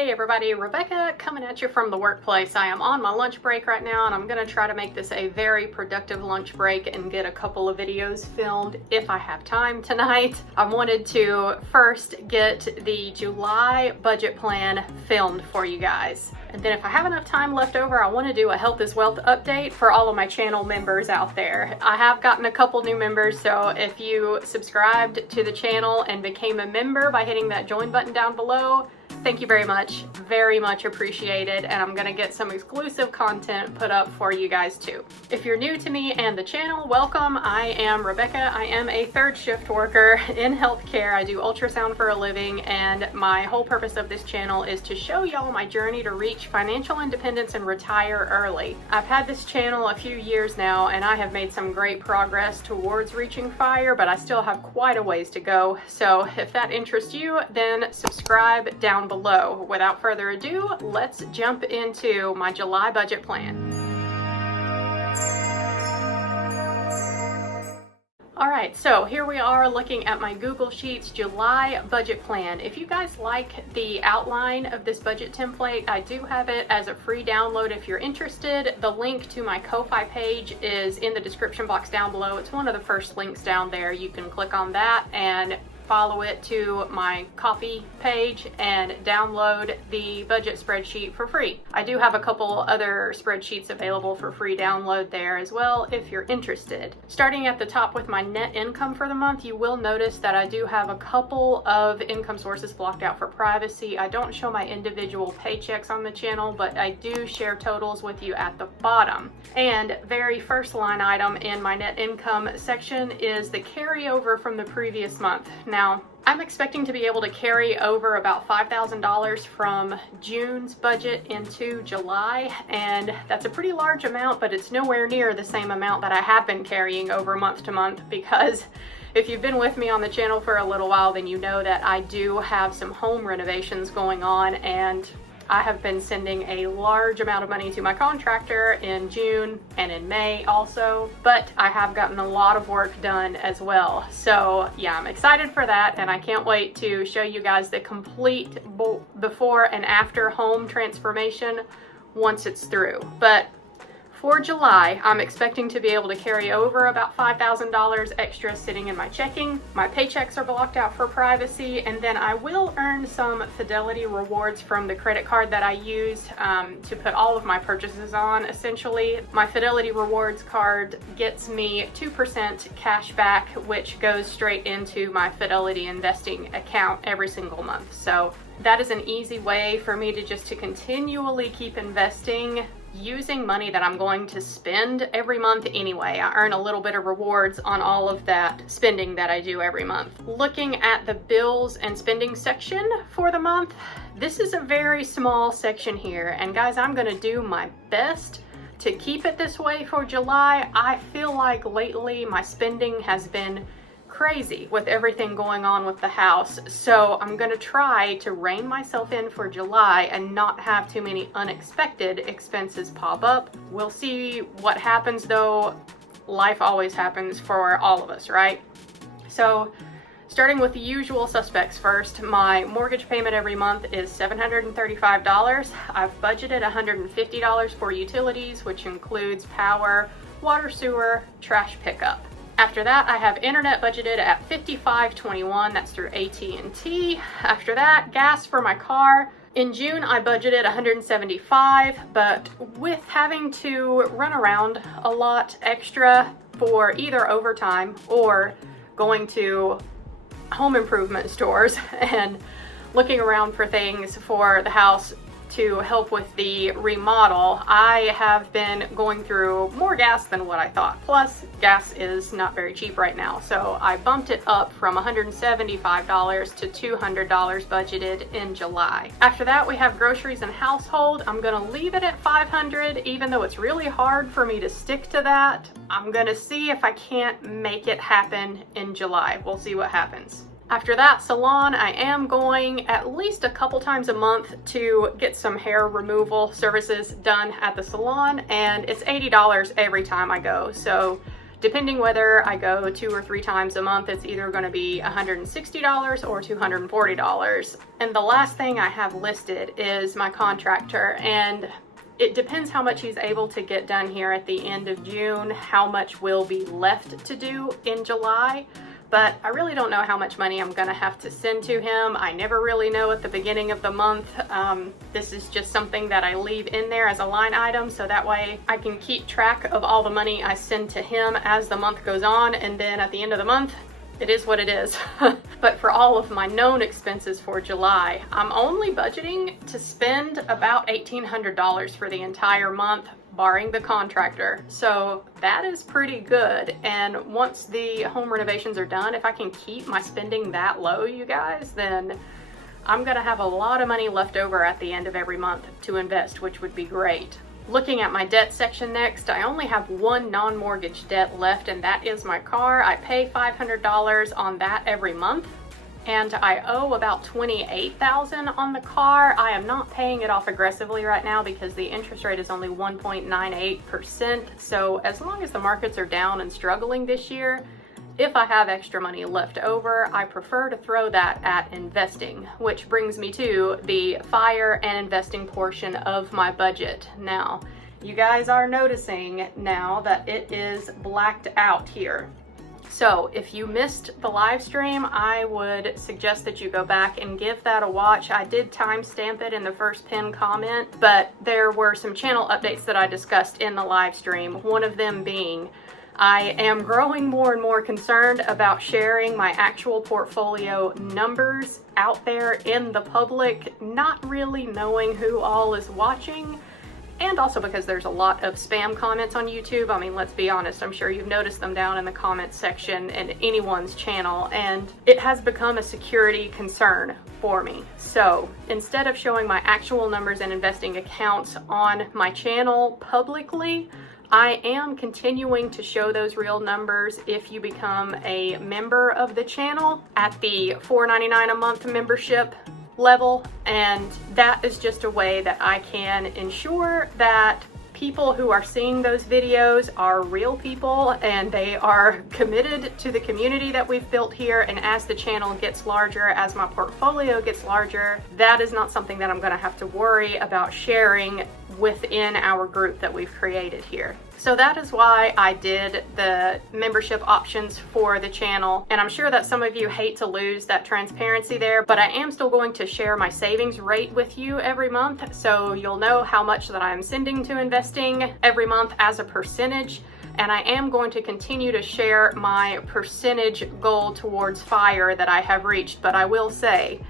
Hey everybody, Rebecca coming at you from the workplace. I am on my lunch break right now and I'm going to try to make this a very productive lunch break and get a couple of videos filmed if I have time tonight. I wanted to first get the July budget plan filmed for you guys. And then if I have enough time left over, I want to do a Health is Wealth update for all of my channel members out there. I have gotten a couple new members, so if you subscribed to the channel and became a member by hitting that join button down below, thank you very much appreciated, and I'm gonna get some exclusive content put up for you guys too. If you're new to me and the channel, welcome. I am Rebecca. I am a third shift worker in healthcare. I do ultrasound for a living, and my whole purpose of this channel is to show y'all my journey to reach financial independence and retire early. I've had this channel a few years now, and I have made some great progress towards reaching FIRE, but I still have quite a ways to go. So if that interests you, then subscribe down below. Without further ado, let's jump into my July budget plan. Alright, so here we are looking at my Google Sheets July budget plan. If you guys like the outline of this budget template, I do have it as a free download if you're interested. The link to my Ko-Fi page is in the description box down below. It's one of the first links down there. You can click on that and follow it to my copy page and download the budget spreadsheet for free. I do have a couple other spreadsheets available for free download there as well if you're interested. Starting at the top with my net income for the month, you will notice that I do have a couple of income sources blocked out for privacy. I don't show my individual paychecks on the channel, but I do share totals with you at the bottom. And very first line item in my net income section is the carryover from the previous month. Now, I'm expecting to be able to carry over about $5,000 from June's budget into July, and that's a pretty large amount, but it's nowhere near the same amount that I have been carrying over month to month, because if you've been with me on the channel for a little while, then you know that I do have some home renovations going on, and I have been sending a large amount of money to my contractor in June and in May also, but I have gotten a lot of work done as well. So yeah, I'm excited for that, and I can't wait to show you guys the complete before and after home transformation once it's through. But for July, I'm expecting to be able to carry over about $5,000 extra sitting in my checking. My paychecks are blocked out for privacy, and then I will earn some Fidelity rewards from the credit card that I use to put all of my purchases on. Essentially, my Fidelity rewards card gets me 2% cash back, which goes straight into my Fidelity investing account every single month. So that is an easy way for me to continually keep investing using money that I'm going to spend every month anyway. I earn a little bit of rewards on all of that spending that I do every month. Looking at the bills and spending section for the month, this is a very small section here, and guys, I'm gonna do my best to keep it this way for July. I feel like lately my spending has been crazy with everything going on with the house, so I'm gonna try to rein myself in for July and not have too many unexpected expenses pop up. We'll see what happens though. Life always happens for all of us, right? So starting with the usual suspects first, my mortgage payment every month is $735. I've budgeted $150 for utilities, which includes power, water, sewer, trash pickup. After that, I have internet budgeted at $55.21, that's through AT&T. After that, gas for my car. In June, I budgeted $175, but with having to run around a lot extra for either overtime or going to home improvement stores and looking around for things for the house to help with the remodel, I have been going through more gas than what I thought. Plus, gas is not very cheap right now, so I bumped it up from $175 to $200 budgeted in July. After that, we have groceries and household. I'm gonna leave it at $500, even though it's really hard for me to stick to that. I'm gonna see if I can't make it happen in July. We'll see what happens. After that, salon, I am going at least a couple times a month to get some hair removal services done at the salon, and it's $80 every time I go. So Depending whether I go 2 or 3 times a month, it's either going to be $160 or $240. And the last thing I have listed is my contractor, and it depends how much he's able to get done here at the end of June, how much will be left to do in July. But I really don't know how much money I'm gonna have to send to him. I never really know at the beginning of the month. This is just something that I leave in there as a line item, so that way I can keep track of all the money I send to him as the month goes on, and then at the end of the month, it is what it is. But for all of my known expenses for July, I'm only budgeting to spend about $1,800 for the entire month, barring the contractor. So that is pretty good. And once the home renovations are done, if I can keep my spending that low, you guys, then I'm gonna have a lot of money left over at the end of every month to invest, which would be great. Looking at my debt section next, I only have one non-mortgage debt left, and that is my car. I pay $500 on that every month, and I owe about $28,000 on the car. I am not paying it off aggressively right now because the interest rate is only 1.98%. So as long as the markets are down and struggling this year, if I have extra money left over, I prefer to throw that at investing, which brings me to the fire and investing portion of my budget. Now, you guys are noticing now that it is blacked out here. So if you missed the live stream, I would suggest that you go back and give that a watch. I did timestamp it in the first pinned comment, but there were some channel updates that I discussed in the live stream. One of them being, I am growing more and more concerned about sharing my actual portfolio numbers out there in the public, not really knowing who all is watching. And also because there's a lot of spam comments on YouTube. I mean, let's be honest, I'm sure you've noticed them down in the comments section in anyone's channel, and it has become a security concern for me. So instead of showing my actual numbers and investing accounts on my channel publicly, I am continuing to show those real numbers if you become a member of the channel at the $4.99 a month membership level, and that is just a way that I can ensure that people who are seeing those videos are real people and they are committed to the community that we've built here. And as the channel gets larger, as my portfolio gets larger, that is not something that I'm going to have to worry about sharing within our group that we've created here. So that is why I did the membership options for the channel. And I'm sure that some of you hate to lose that transparency there, but I am still going to share my savings rate with you every month. So you'll know how much that I'm sending to investing every month as a percentage. And I am going to continue to share my percentage goal towards fire that I have reached. But I will say,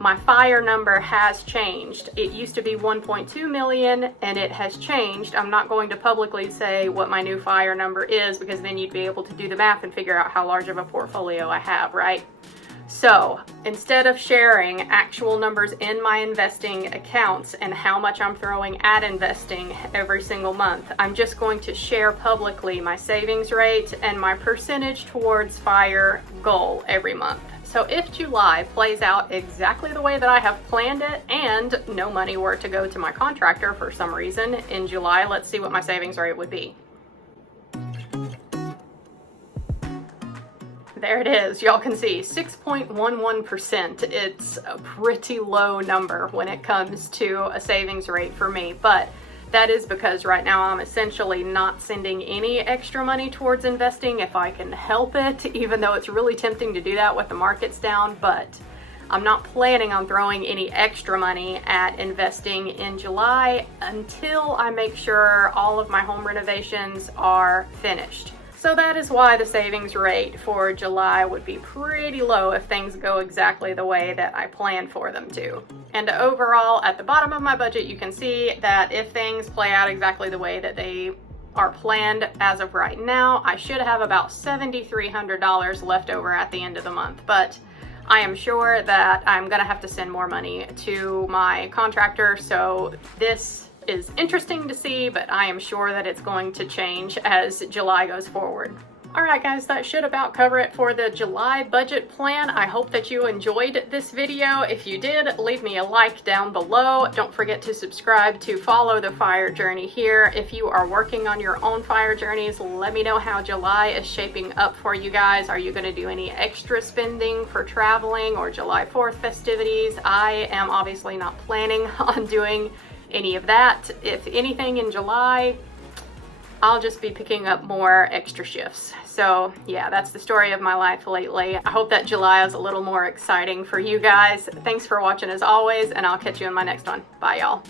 my fire number has changed. It used to be 1.2 million and it has changed. I'm not going to publicly say what my new fire number is because then you'd be able to do the math and figure out how large of a portfolio I have, right? So instead of sharing actual numbers in my investing accounts and how much I'm throwing at investing every single month, I'm just going to share publicly my savings rate and my percentage towards fire goal every month. So if July plays out exactly the way that I have planned it and no money were to go to my contractor for some reason in July, let's see what my savings rate would be. There it is. Y'all can see 6.11%. It's a pretty low number when it comes to a savings rate for me, but that is because right now I'm essentially not sending any extra money towards investing if I can help it, even though it's really tempting to do that with the markets down. But I'm not planning on throwing any extra money at investing in July until I make sure all of my home renovations are finished. So that is why the savings rate for July would be pretty low if things go exactly the way that I plan for them to. And overall, at the bottom of my budget, you can see that if things play out exactly the way that they are planned as of right now, I should have about $7,300 left over at the end of the month. But I am sure that I'm gonna have to send more money to my contractor, so this is interesting to see, but I am sure that it's going to change as July goes forward. All right, guys, that should about cover it for the July budget plan. I hope that you enjoyed this video. If you did, leave me a like down below. Don't forget to subscribe to follow the fire journey here. If you are working on your own fire journeys, let me know how July is shaping up for you guys. Are you going to do any extra spending for traveling or July 4th festivities? I am obviously not planning on doing any of that. If anything in July, I'll just be picking up more extra shifts. So yeah, that's the story of my life lately. I hope that July is a little more exciting for you guys. Thanks for watching as always, and I'll catch you in my next one. Bye, y'all.